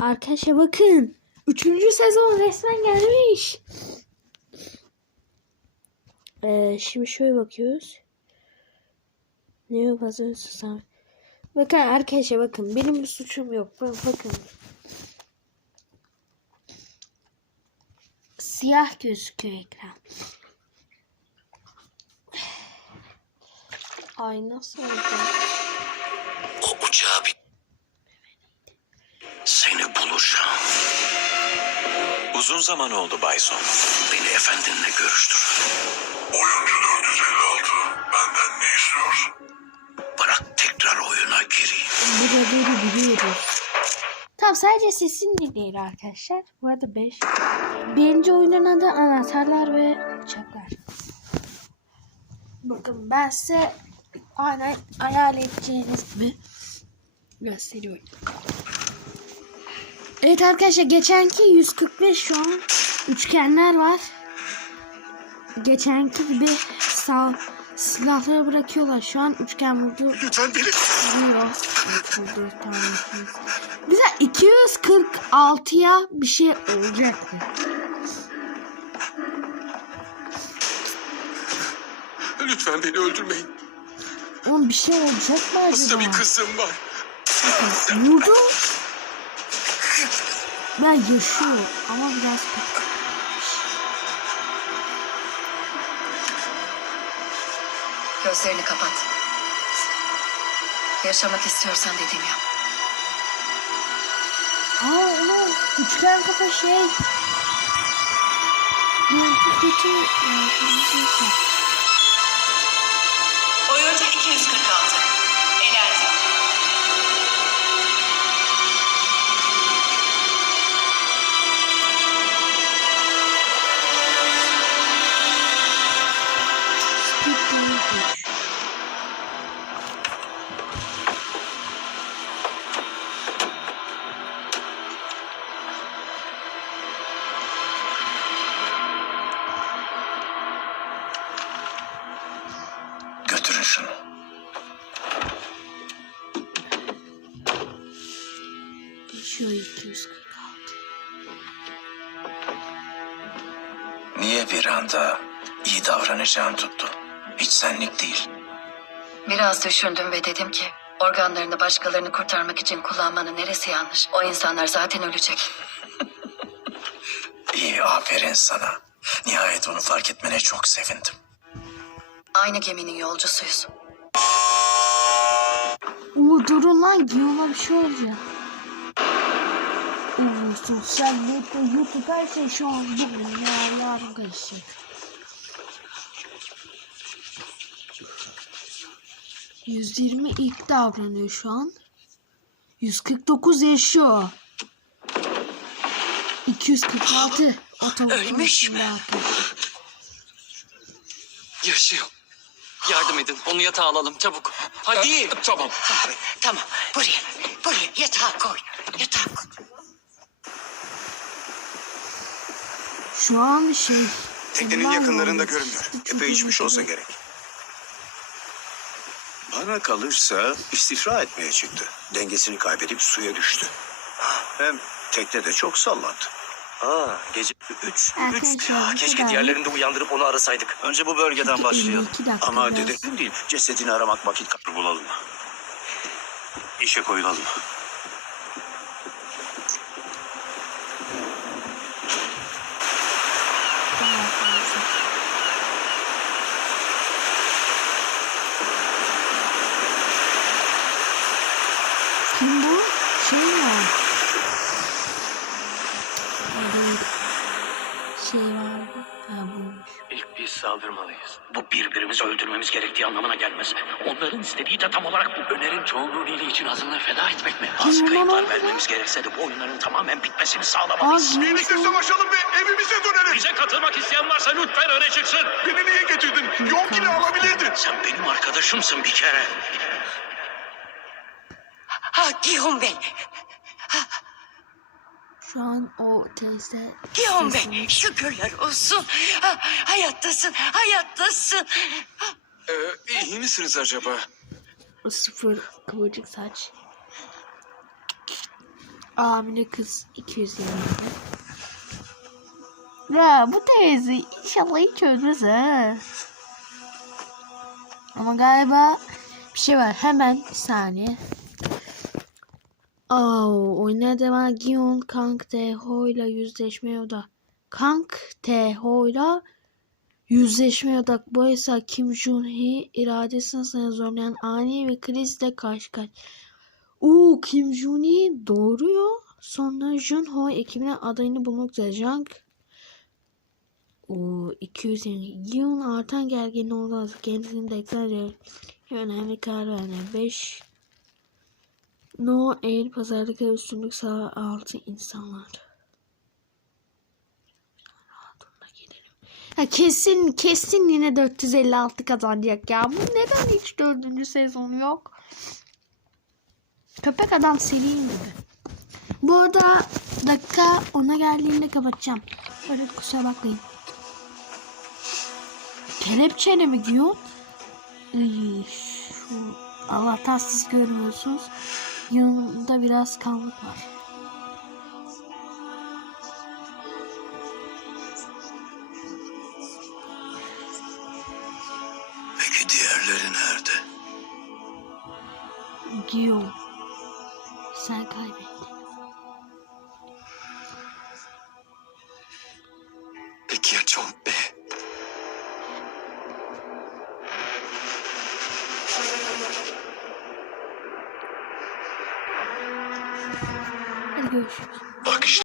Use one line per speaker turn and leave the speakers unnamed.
Arkadaşlar bakın. Üçüncü sezon resmen gelmiş. Ee, şimdi şöyle bakıyoruz. Ne yapasın susam. Bakın arkadaşlar bakın benim bir suçum yok. Bak- Bakın. Siyah gözüküyor ekran. Ay nasıl oldu?
O uçağa bir... Seni bulacağım. Uzun zaman oldu Bayson. Beni efendinle görüştür.
Oyuncu 456. Benden ne istiyorsun?
Bırak tekrar oyuna gireyim.
Buraları biliyoruz. Tamam sadece sesini dinleyin arkadaşlar. Bu arada 5. Birinci oyunun adı anahtarlar ve bıçaklar. Bakın ben size aynen hayal edeceğiniz gibi gösteriyorum. Evet arkadaşlar geçenki 145 şu an üçgenler var. Geçenki gibi sağ silahları bırakıyorlar. Şu an üçgen vurdu.
Lütfen beni...
Vuruyor. Vurdu, tamam. Bize 246'ya bir şey olacaktı.
Lütfen beni öldürmeyin.
Oğlum bir şey olacak mı
Hasta bir
acaba?
kızım var.
Vurdu. Ben yaşıyor ama biraz.
Gözlerini kapat. Yaşamak istiyorsan dediğimi yap.
Aa oğlum üçgen kafa şey. Görüntü kötü.
Oyuncu 246.
Götürün şunu.
Yaşıyor 246.
Niye bir anda iyi davranacağın tuttu? Hiç senlik değil.
Biraz düşündüm ve dedim ki organlarını başkalarını kurtarmak için kullanmanın neresi yanlış? O insanlar zaten ölecek.
İyi aferin sana. Nihayet onu fark etmene çok sevindim.
Aynı geminin yolcusuyuz.
Uğur durun lan Giyom'a bir şey olacak. Uğur sosyal medya YouTube her şey şu an bugün ya yarın ...120 ilk davranıyor şu an. 149 yaşıyor. 246 otobüs
Ölmüş mü? Yaşıyor. Yardım edin. Onu yatağa alalım çabuk. Hadi.
Tamam.
Tamam buraya buraya yatağa koy yatağa koy.
Şu an şey...
Teknenin yakınlarında görünmüyor. Epey içmiş olsa gerek. Bana kalırsa istifra etmeye çıktı. Dengesini kaybedip suya düştü. Hem tekne de çok sallandı.
Aa, gece 3.
Arkadaşlar, bu
Keşke
kadar.
diğerlerini de uyandırıp onu arasaydık. Önce bu bölgeden başlayalım.
52 dakika
Ama
biraz.
dedim değil, cesedini aramak vakit kaybı bulalım. İşe koyulalım.
Kim bu? Şey mi? Evet. Şey var. Ha buymuş.
İlk biz saldırmalıyız. Bu birbirimizi öldürmemiz gerektiği anlamına gelmez. Onların istediği de tam olarak bu. Öner'in çoğunluğun iyiliği için azını feda etmek mi? Az
Kim
kayıplar vermemiz gerekse de bu oyunların tamamen bitmesini sağlamalıyız.
Abi
Birlikte savaşalım ve evimize dönelim.
Bize katılmak isteyen varsa lütfen öne çıksın.
Beni niye getirdin? Yok yine alabilirdin.
Sen benim arkadaşımsın bir kere.
Ha Gihun Bey
şu an o teyze sesini-
Bey şükürler olsun. Ha, hayattasın hayattasın.
Ee, iyi misiniz acaba?
o sıfır kıvırcık saç. Amine kız 220. Ya bu teyze inşallah hiç ölmez ha. Ama galiba bir şey var. Hemen bir saniye. Oh, oyuna devam. Gion Kang Taeho ile yüzleşmeye odak. Kang Taeho ile yüzleşmeye odak. Bu ise Kim Jun Hee iradesini sana zorlayan ani ve krizle karşı karşı. Oo, Kim Jun Hee doğuruyor. Sonra Jun Ho ekibine adayını bulmak üzere. Jang o 220 Gion artan gergin oldu. Kendisini deklarıyor. Önemli karar verdi. 5 No el pazarlıkta üstünlük sağ altı insanlar. Ya kesin kesin yine 456 kazanacak ya. Bu neden hiç dördüncü sezonu yok? Köpek adam seriyim gibi. Bu arada dakika ona geldiğinde kapatacağım. Öyle kusura bakmayın. Kelepçeyle mi giyiyor? Iy, şu Allah'tan siz görmüyorsunuz. Yanında biraz kanlık var.
Peki diğerleri nerede?
Giyiyor. Sen kaybettin.
Peki ya John B?
为什？